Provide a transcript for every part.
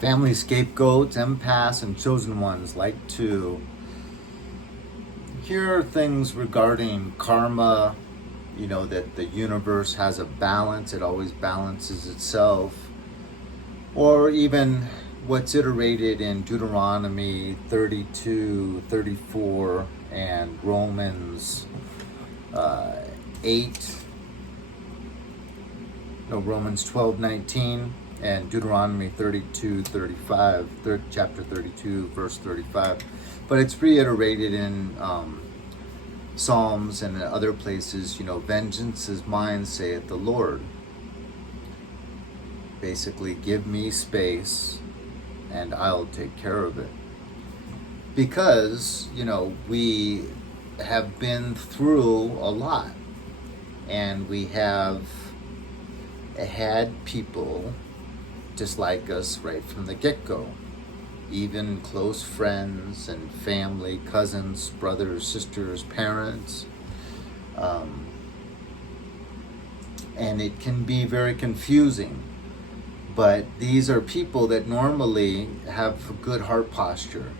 Family scapegoats, empaths, and chosen ones like to hear things regarding karma, that the universe has a balance, it always balances itself, or even what's iterated in Deuteronomy 32, 34, and Romans 8, no, Romans 12, 19, and Deuteronomy 32, 35, chapter 32, verse 35. But it's reiterated in Psalms and other places, vengeance is mine, saith the Lord. Basically, give me space and I'll take care of it. Because, we have been through a lot, and we have had people dislike us right from the get-go. Even close friends and family, cousins, brothers, sisters, parents. And it can be very confusing. But these are people that normally have a good heart posture.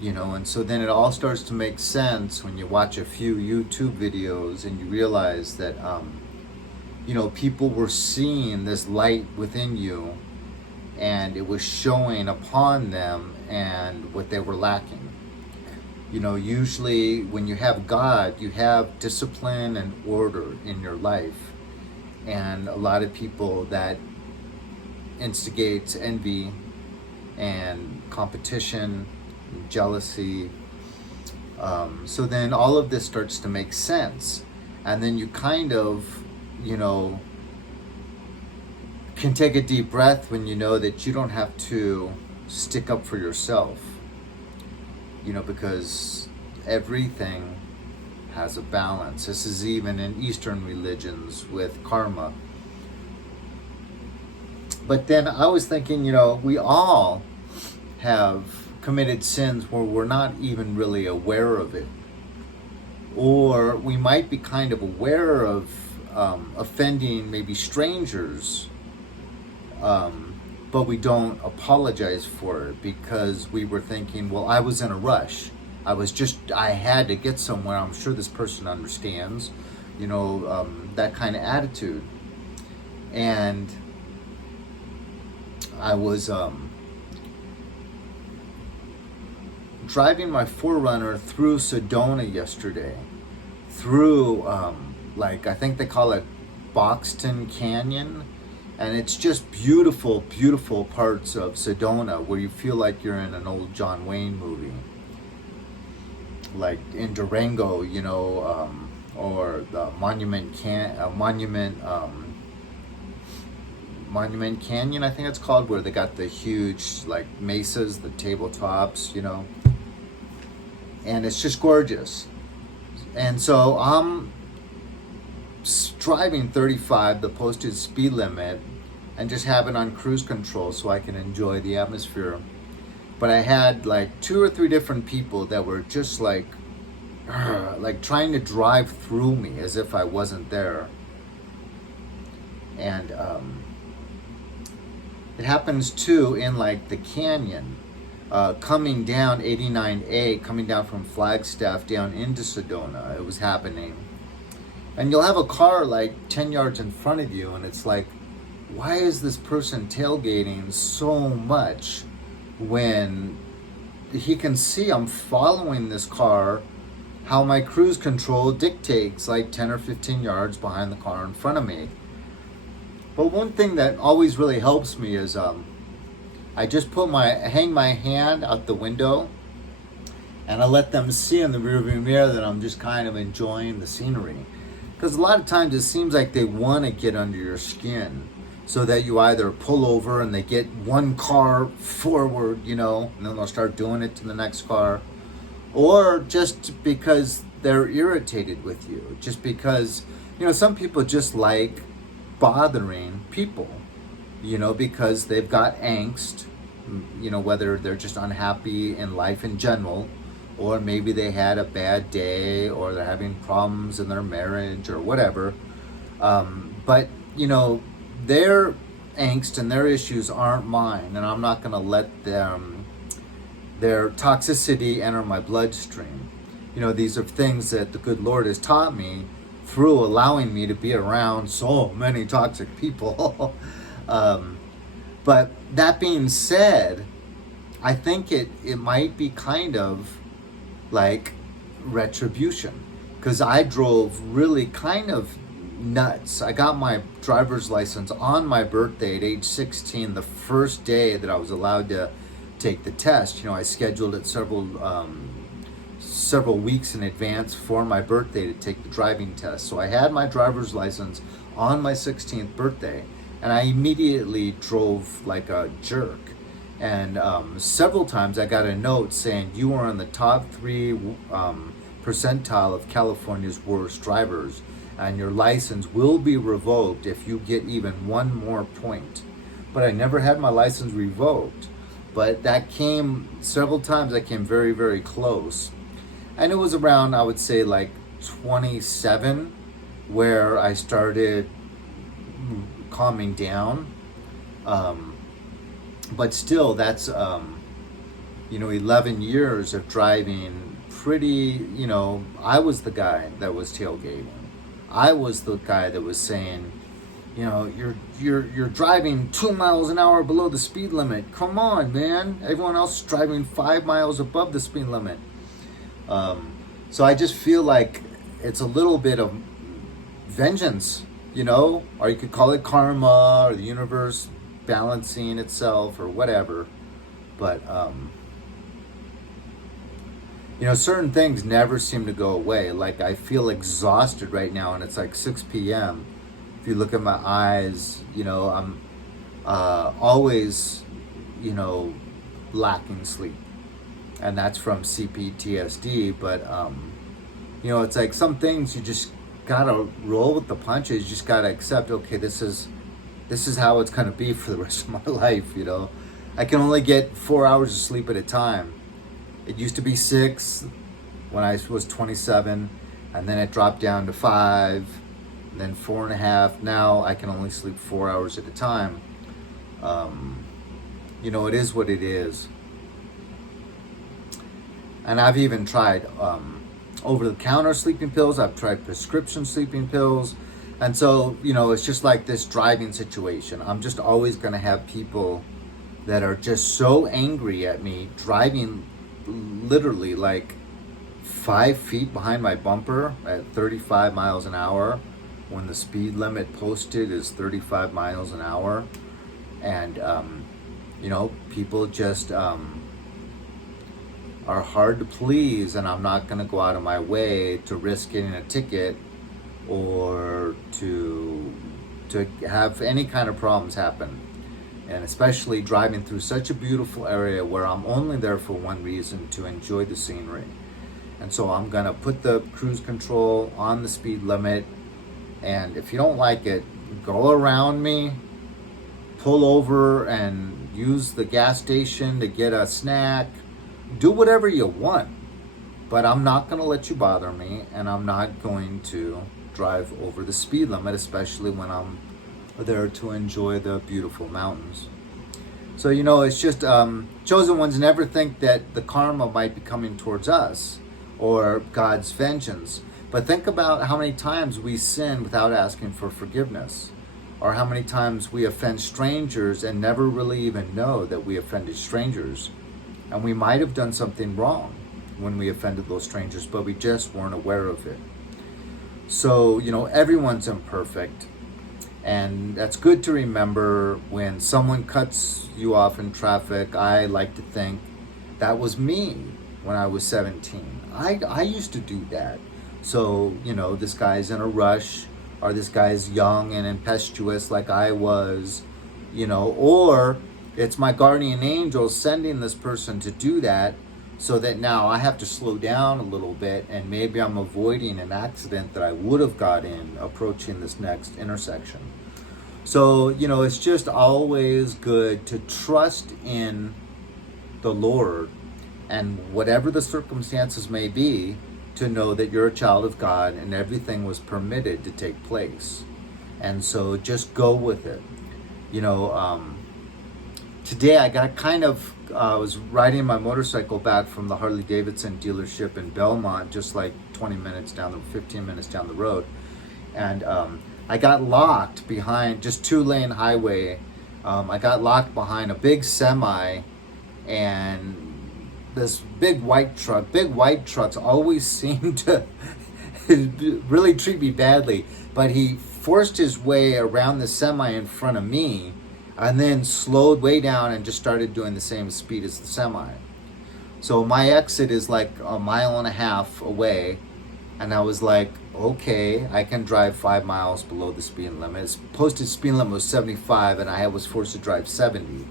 And so then it all starts to make sense when you watch a few YouTube videos and you realize that, people were seeing this light within you, and it was showing upon them and what they were lacking. Usually when you have God, you have discipline and order in your life. And a lot of people, that instigates envy and competition, and jealousy. So then all of this starts to make sense. And then you kind of, can take a deep breath when you know that you don't have to stick up for yourself, because everything has a balance. This is even in Eastern religions with karma. But then I was thinking, we all have committed sins where we're not even really aware of it. Or we might be kind of aware of offending maybe strangers, but we don't apologize for it because we were thinking, well, I was in a rush. I had to get somewhere. I'm sure this person understands, that kind of attitude. And I was driving my 4Runner through Sedona yesterday, through I think they call it Boxton Canyon, and it's just beautiful, beautiful parts of Sedona where you feel like you're in an old John Wayne movie, like in Durango, or the Monument Canyon, I think it's called, where they got the huge mesas, the tabletops, and it's just gorgeous. And so I'm driving 35, the posted speed limit, and just have it on cruise control so I can enjoy the atmosphere. But I had 2 or 3 different people that were just trying to drive through me as if I wasn't there. And it happens too in the canyon, coming down 89A, coming down from Flagstaff down into Sedona. It was happening. And you'll have a car 10 yards in front of you, and it's why is this person tailgating so much when he can see I'm following this car, how my cruise control dictates 10 or 15 yards behind the car in front of me. But one thing that always really helps me is I just hang my hand out the window, and I let them see in the rearview mirror that I'm just kind of enjoying the scenery. Because a lot of times it seems like they want to get under your skin, so that you either pull over and they get one car forward, and then they'll start doing it to the next car, or just because they're irritated with you, just because, some people just like bothering people, because they've got angst, whether they're just unhappy in life in general, or maybe they had a bad day, or they're having problems in their marriage or whatever. But, they're angst and their issues aren't mine, and I'm not going to let them, their toxicity enter my bloodstream. These are things that the good Lord has taught me through allowing me to be around so many toxic people. But that being said, I think it might be kind of like retribution, because I drove really kind of nuts. I got my driver's license on my birthday at age 16, the first day that I was allowed to take the test. I scheduled it several weeks in advance for my birthday to take the driving test. So I had my driver's license on my 16th birthday, and I immediately drove like a jerk. And several times I got a note saying, you are in the top 3 percentile of California's worst drivers, and your license will be revoked if you get even one more point. But I never had my license revoked. But that came several times. I came very, very close. And it was around, I would say, like 27 where I started calming down. But still, that's 11 years of driving pretty. I was the guy that was tailgating. I was the guy that was saying, you're driving 2 miles an hour below the speed limit. Come on, man. Everyone else is driving 5 miles above the speed limit. So I just feel like it's a little bit of vengeance, or you could call it karma, or the universe balancing itself, or whatever. But certain things never seem to go away. Like, I feel exhausted right now, and it's like 6 p.m. If you look at my eyes, I'm always lacking sleep, and that's from CPTSD. But it's like some things you just gotta roll with the punches. You just gotta accept, okay, this is how it's gonna be for the rest of my life. I can only get 4 hours of sleep at a time. It used to be 6 when I was 27, and then it dropped down to 5, and then 4.5. Now I can only sleep 4 hours at a time. It is what it is. And I've even tried over-the-counter sleeping pills. I've tried prescription sleeping pills. And so, it's just like this driving situation. I'm just always going to have people that are just so angry at me driving literally like 5 feet behind my bumper at 35 miles an hour when the speed limit posted is 35 miles an hour. And, people just are hard to please, and I'm not going to go out of my way to risk getting a ticket or to have any kind of problems happen. And especially driving through such a beautiful area where I'm only there for one reason, to enjoy the scenery. And so I'm going to put the cruise control on the speed limit. And if you don't like it, go around me, pull over and use the gas station to get a snack. Do whatever you want. But I'm not going to let you bother me, and I'm not going to drive over the speed limit, especially when I'm there to enjoy the beautiful mountains. So, it's just chosen ones never think that the karma might be coming towards us or God's vengeance. But think about how many times we sin without asking for forgiveness, or how many times we offend strangers and never really even know that we offended strangers. And we might have done something wrong when we offended those strangers, but we just weren't aware of it. So, everyone's imperfect. And that's good to remember. When someone cuts you off in traffic, I like to think that was me when I was 17. I used to do that. So, this guy's in a rush, or this guy's young and impetuous like I was, or it's my guardian angel sending this person to do that, so that now I have to slow down a little bit, and maybe I'm avoiding an accident that I would have got in approaching this next intersection. So, it's just always good to trust in the Lord, and whatever the circumstances may be, to know that you're a child of God and everything was permitted to take place. And so just go with it. Today I got kind of, I was riding my motorcycle back from the Harley Davidson dealership in Belmont, just like 15 minutes down the road. And I got locked behind just 2-lane highway. I got locked behind a big semi and this big white truck. Big white trucks always seem to really treat me badly, but he forced his way around the semi in front of me and then slowed way down and just started doing the same speed as the semi. So my exit is like 1.5 miles away, and I was like, okay, I can drive 5 miles below the speed limit. Its posted speed limit was 75, and I was forced to drive 70.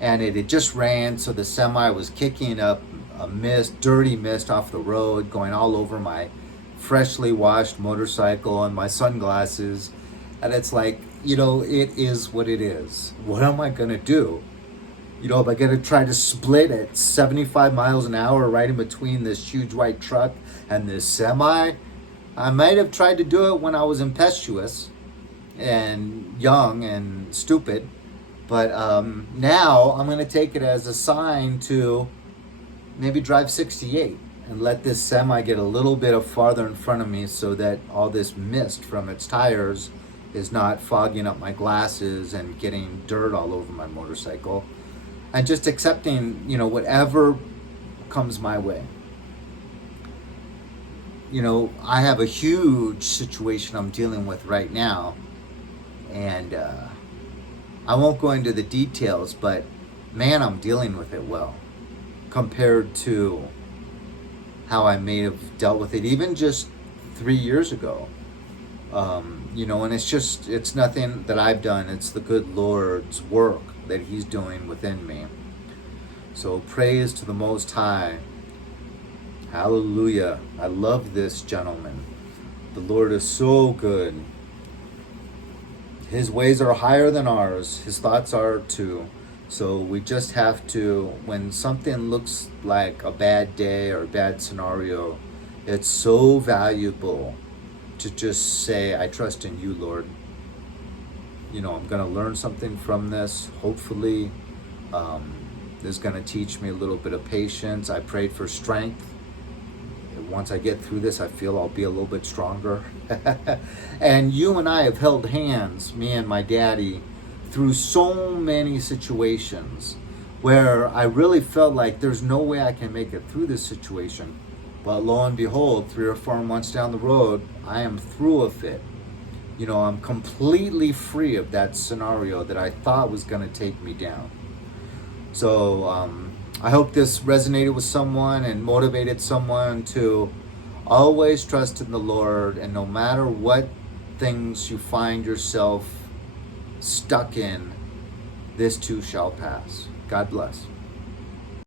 And it had just rained, so the semi was kicking up a mist, dirty mist off the road, going all over my freshly washed motorcycle and my sunglasses. And it's like, it is what it is. What am I gonna do? Am I gonna try to split at 75 miles an hour right in between this huge white truck and this semi? I might have tried to do it when I was impetuous and young and stupid, but now I'm gonna take it as a sign to maybe drive 68 and let this semi get a little bit of farther in front of me so that all this mist from its tires is not fogging up my glasses and getting dirt all over my motorcycle. And just accepting, whatever comes my way. I have a huge situation I'm dealing with right now, and I won't go into the details, but man, I'm dealing with it well compared to how I may have dealt with it even just 3 years ago. And it's nothing that I've done. It's the good Lord's work that He's doing within me. So praise to the Most High. Hallelujah. I love this gentleman. The Lord is so good. His ways are higher than ours. His thoughts are too. So we just have to, when something looks like a bad day or a bad scenario, it's so valuable to just say, I trust in you, Lord. I'm going to learn something from this. Hopefully, this is going to teach me a little bit of patience. I prayed for strength. Once I get through this, I feel I'll be a little bit stronger. And you and I have held hands, me and my daddy, through so many situations where I really felt like there's no way I can make it through this situation. But lo and behold, 3 or 4 months down the road, I am through with it. I'm completely free of that scenario that I thought was going to take me down. So I hope this resonated with someone and motivated someone to always trust in the Lord, and no matter what things you find yourself stuck in, this too shall pass. God bless.